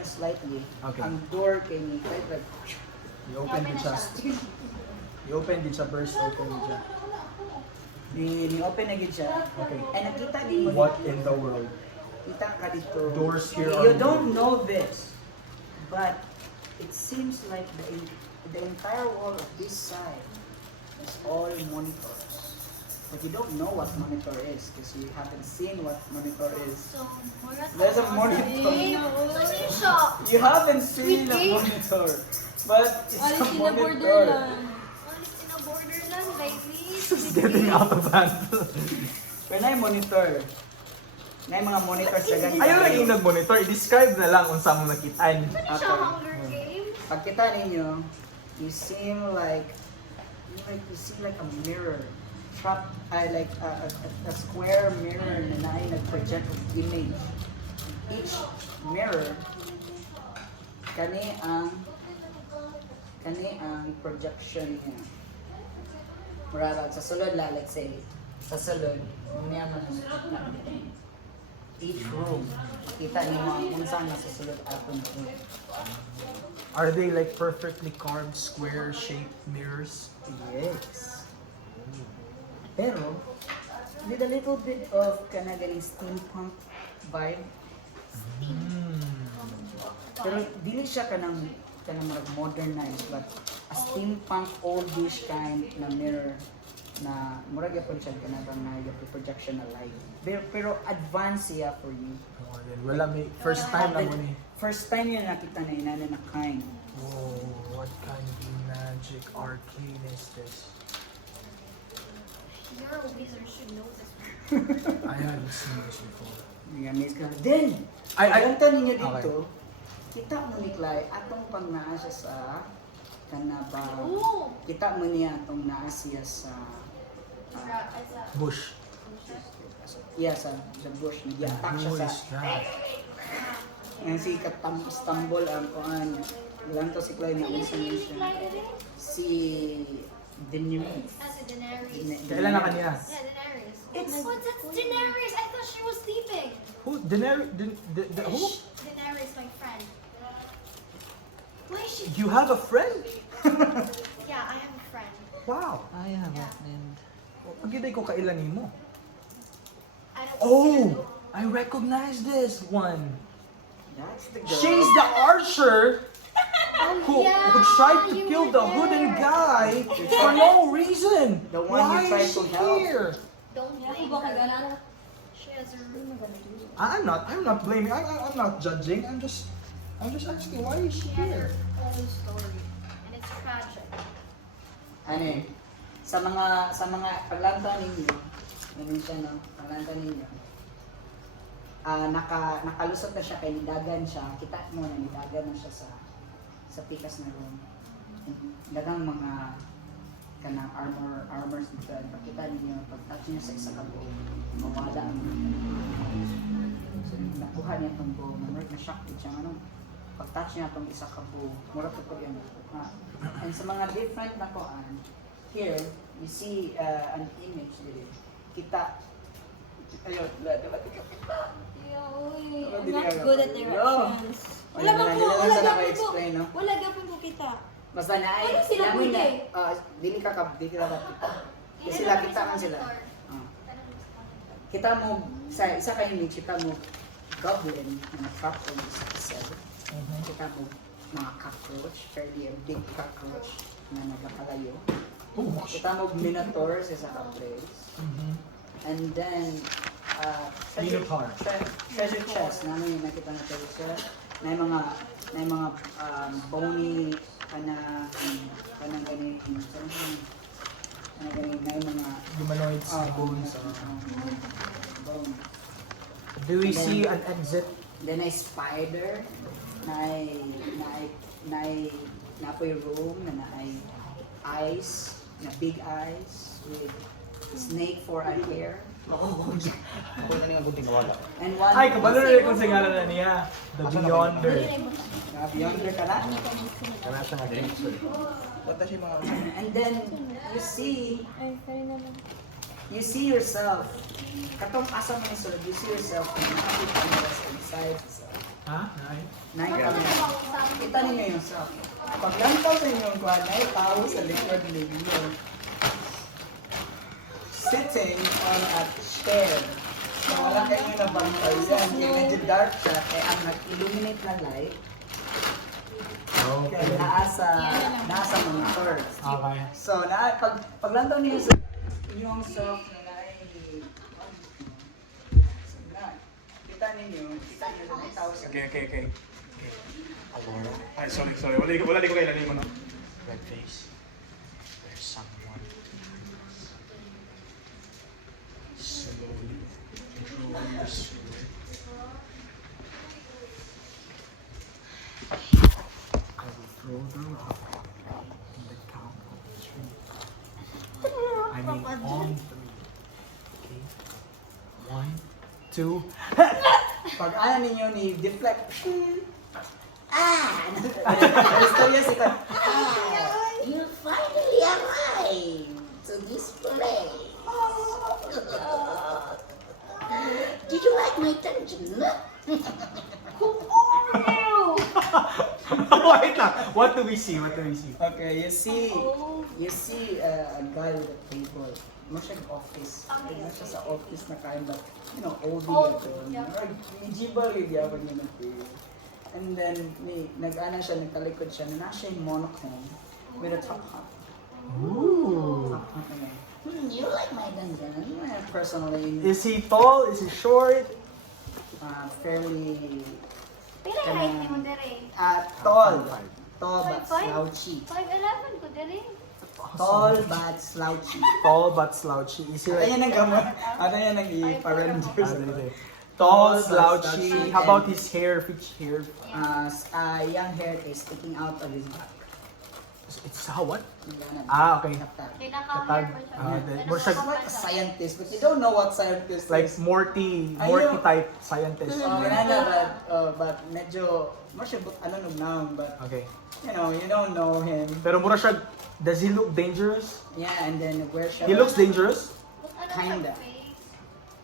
niya slightly. Okay. Ang door kay ni like I-open din siya. I-open din siya, burst open din siya. ni-open na gid siya. Okay. Ay nakita din mo What dito. in the world? Kita ka dito. Doors here You are- don't know this, but it seems like the entire wall of this side is all monitors. But you don't know what monitor is because you haven't seen what monitor is. There's a monitor. You haven't seen a monitor, but it's a monitor. It's getting out of hand. Pero na yung monitor. Na yung mga monitors na ganito. Ayaw lang yung nag-monitor. I-describe na lang kung saan mo nakitaan. Pag kita ninyo, you seem like a mirror. Like a square mirror na nag-project of image. Each mirror, kani ang projection niya. Murarag sa sulod la, let's say, sa sulod, niya man each room, kita niyo kung saan nasa sulod aton room. Are they like perfectly carved square shaped mirrors? Yes. Pero, with a little bit of ganing steampunk vibe. Pero dili siya kanang modernized, but a steampunk oldish kind na mirror na murag yapon siya kanang na projection na light. Pero advanced siya for you. Oh, then wala may first time na mo ni. First time yun nakita na inana na kind. Whoa, what kind of magic arcane is this? You're a wizard, should know this. I haven't seen this before. Amaze ka. Then, Ay, pagkanta ninyo dito, kita mo ni Clay, atong pang naa siya sa kanabaw. Ooh! Kita mo niya atong naa siya sa Bush. sa bush. Nag-attack siya Who sa is that? ang si Istanbul ang kuan. Ilan to si Clay na isa niya siya. Si Daenerys. That's a Daenerys. Kailan na kaniya? Yeah, Daenerys. It's- That's Daenerys! I thought she was sleeping! Who? Daenerys? Who? Daenerys, my friend. Why is she? You have a friend? Yeah, I have a friend. Wow. I have Yeah. a friend. Pag-iday ko kailan mo. I don't Oh! I recognize this one. That's the girl. She's the archer who tried to you kill were the there. hooded guy for no reason. The one Why you tried is to she help. here? Don't blame her. She has a room. I'm not blaming. I'm not judging. I'm just asking why is she She has here? her own story. And it's tragic. Ano eh, sa mga paglanta ninyo, ganun siya no, paglanta ninyo, nakalusot na siya kay nidagan siya, kita mo na nidagan na siya sa pikas na room. Dagang mga kanang armors dito, makita ninyo, pag-touch niya sa isa ka buo, mawala ang so, nakuha niya itong buo, na-shock din siya, ano, pag-touch niya itong isa ka buo, mura ko yan nakuha. And sa mga different na kuan, here, you see an image dito. Kita, ayun, I'm not good at directions. Wala Wala mo pa po, wala sa gapon po. naka-explain, no? Wala gapon po kita. Basta na ay, Ano sila namin na, pwede? dili ka kita. Kasi sila kita man sila. Ah. Kita mo, sa isa kayo image, kita mo goblin na trap on the cell. Kita mo mga cockroach, fairly a big cockroach na nagkakalayo. Kita mo minotaur sa isa ka place. And then, Minotaur. treasure chest namin yung nakita na treasure. Na yung mga bony kanang ganing na yung mga Humanoids, bones. bone. Do we see an exit? Then a spider na po yung room na ay eyes, na big eyes with snake for a hair. And one Ay, kabalo na rin kung singalan na niya. The Beyonder. yonder ka na. Kana siya nga And then you see yourself. Katong asa mo yung sulod, you see yourself na nakita mo sa inside. Ha? Nine? 9 kami. Kita ninyo yung sa. Paglantaw sa inyong kuhan, ay tao sa likod ninyo. Sitting on a chair. So wala kayong nabangkay yan. Kaya medyo dark siya. Kaya ang nag-illuminate na light, kaya nasa monitor. Okay. So, paglantaw niyo sa inyong self na kita ninyo na tao sa Okay. Ay, sorry. Wala di ko kailan yung ano. Red face. There's someone. Slowly. I will throw the rock in the count of three. I mean on three. Okay. 1, 2. pag ano ninyo ni deflect. Istorya si Kon. You finally arrived to this place. Did you like my dungeon? Wait lang. What do we see? Okay, you see a guy with a table. Mo siya office. Mo siya sa office na kind of, oldie na doon. Medieval area when you nag-table. And then, nagtalikod siya na nasa yung monochrome with a top hat. Ooh. Top hat na yun. You like my dungeon? Personally, Is he tall? Is he short? fairly Pila yung height ni mo dere? tall. Tall but 5'5"? slouchy. 5'11" ko dere. Tall but slouchy. Tall but slouchy. Is he Ito like... yan ang gamot. Ito yan ang i-parangers. Tall, slouchy. How about his hair? Which hair? Young hair is sticking out of his back. It's how what? Ganun. Okay. Kaptag. Kinaka-hair Katag. pa siya. More siya... Like a scientist, but you don't know what scientist Like is. Morty Ayun. type scientist. But medyo, more siya, noun, but, Okay. you don't know him. Pero mura siya... Does he look dangerous? Yeah, and then where siya? He looks dangerous? But ano Kinda. sa face?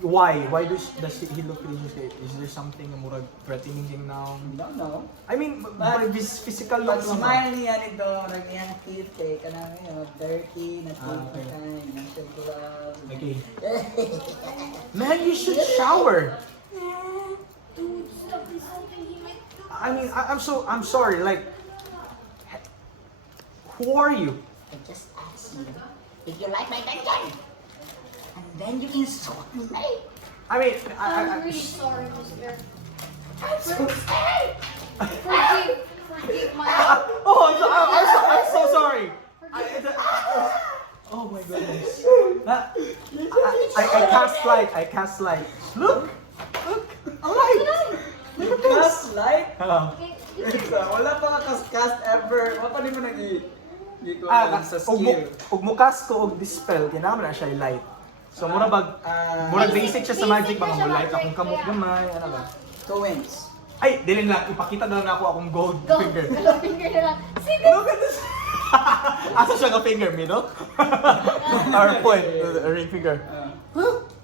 Why? Why does he look dangerous? Is there something na mura threatening him now? Don't know. I mean, by his physical Pag look lang. smile niya nito, naging teeth kay kanang dirty na teeth okay. na kind, na siya glove. Okay. Man, you should shower. Dude, stop insulting him. I mean, I'm sorry. Like, who are you? I just asked you if you like my dungeon. And then you insult me. I mean, I'm really sorry, mister. I'm so sorry. Forgive my... oh, I'm so sorry. Oh my goodness. I cast light. Look, light. Cast light? Okay, Wala pa ka cast ever. Wala pa di mo sa skill. Ug mo cast ko og dispel, kailangan na siya light. So mura bag mura basic siya sa magic mga mo light akong kamot gamay, ano ba? 2 wins. Ay, dili lang ipakita na lang ako akong gold go. finger. Finger na lang. Sige. Look at this. Asa siya ka finger, middle? Or point, ring finger. Look,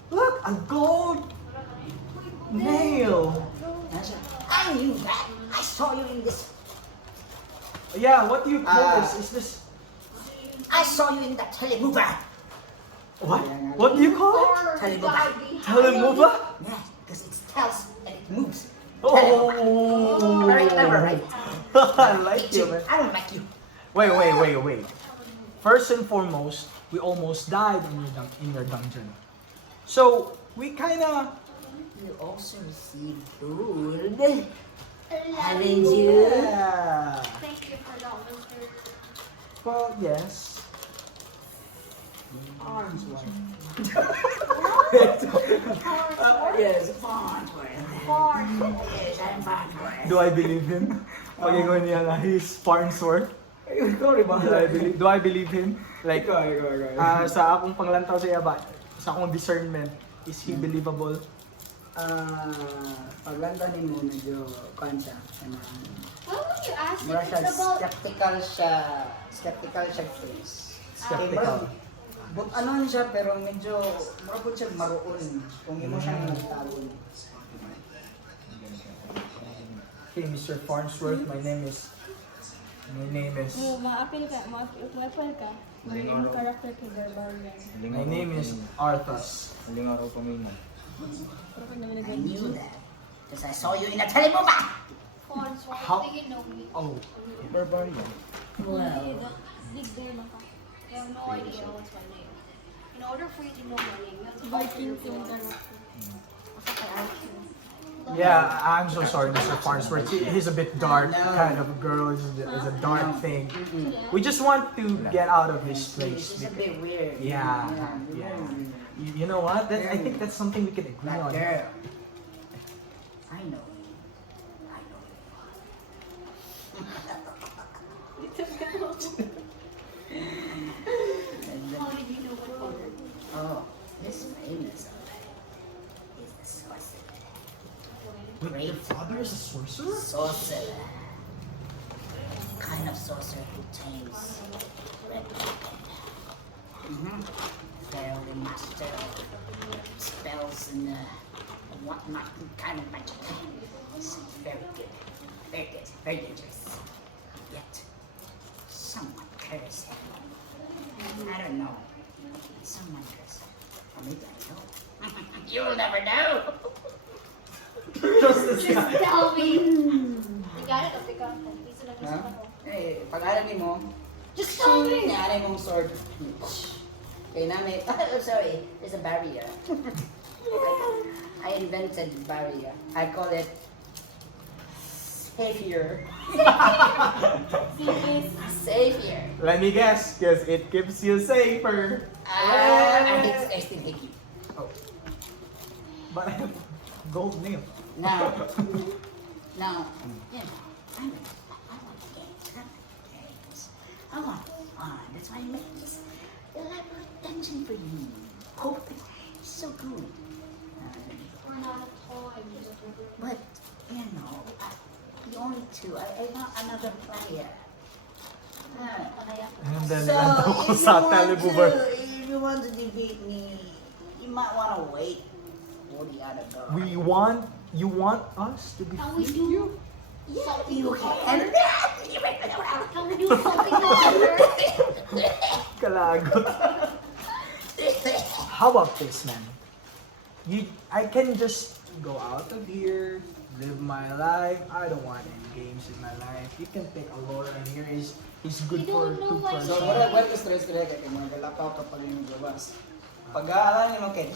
a gold nail. I knew that. I saw you in this. Yeah, what do you call this? Is this I saw you in the telemover. what? What do you call it? Telemover? Yeah, because it tells and it moves. Oh, Very clever, right? I like you, man. I don't like you. Wait. First and foremost, we almost died in your dungeon. So we kinda. You also received food. Haven't you? Yeah. Thank you for that, mister. Well, yes. Arms wide. Yes, fine for it. Yes, I'm fine for it. Do I believe him? Pag-ingon niya na he's Farnsworth. Do I believe him? Like, Ikaw. sa akong panglantaw sa iya ba, sa akong discernment, is he believable? Paglanda ni mo, medyo kansya. Why would you ask Mura if siya, it's about... skeptical siya face. Skeptical. But ano siya, pero medyo, mura po siya maroon. Kung imo siya nagtawon. Okay, Mr. Farnsworth, my name is... Ma-appeal ka. Ma-appeal ka. May yung character kay Barbarian. My name is Arthas. Aling araw kami na. Pero kung naman I knew that. Because I saw you in a telemovie. Farnsworth, How- do you know me? Oh, Barbarian. Well, Big there man ka. I have no idea what's my name. In order for you to know my name, you have to Vikings yung character. yeah, I'm so sorry, Mr. Farnsworth. He's a bit dark kind of a girl. It's a dark thing. We just want to get out of his place. She's a bit weird. Yeah, yeah. You know what? I think that's something we can agree That on. girl. I know. I know. And then, How did you know my father? oh, this famous is the sorcerer. Wait, your father is a sorcerer? Sorcerer. Kind of sorcerer who tames red dragon. Fairly master spells and whatnot, kind of magic. It's very good. Very good. Very dangerous. Yet, someone cursed him. I don't know. Someone cursed him. Or maybe I know. You'll never know. Just tell me! You got it? Okay, got it. Isa lang, isa lang. Eh, pag-aranin mo, Just tell me! nangyari mong sword. Okay, namin, oh, sorry, there's a barrier. I invented barrier. I call it savior. Savior. Let me guess, because it keeps you safer. I still hate you. Oh. But I have gold nail. Now, you know, I want games. I want fun. That's why I made this elaborate dungeon for you. Oh, it's so good. We're not toys. But, you know, the only two. I want another player. And then nandun ko sa telemover. If you want to defeat me, you might want to wait for the other girl. You want us to be Can we free? do something You harder? can. Can we do something harder? Kalagot. How about this, man? I can just go out of here, live my life. I don't want any games in my life. You can take a lawyer in here. He's good You for don't know two what- persons. So, what is stress kaya kay mga galakaw kapag yung gawas? Pag-aalan mo kay.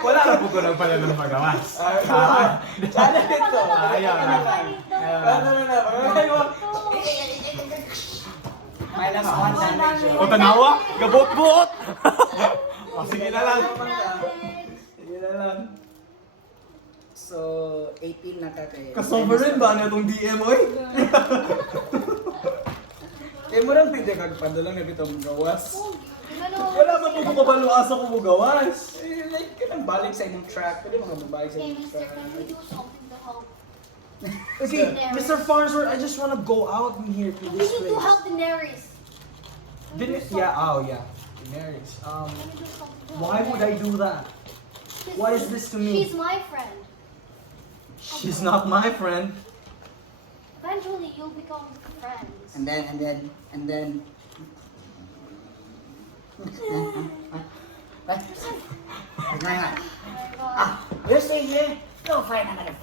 Wala na po ko ng pala ng magawas. Sana dito. Ayaw na. Minus 1 damage. O tanawa? Gabot-bot! O sige na lang. Sige na lang. So, 18 na ka kay. Ka-sovereign ba na itong DM, oy? Kaya mo rin pwede kagpadala nga bitong gawas. Wala man po ko kabaluas ako mo gawas. Eh, like, kanang balik sa inyong track. Pwede mga babalik sa Okay, inyong mister, track. can we do something to help? Okay, Mr. Farnsworth, I just wanna go out in here to We this need to help place. Daenerys. Didn't, yeah, oh yeah. Daenerys. Can we do something to Why help would I do that? Daenerys? What is this to me? She's my friend. She's not my friend. Eventually, you'll become friends. And then. Oh my God. You stay here. Go find another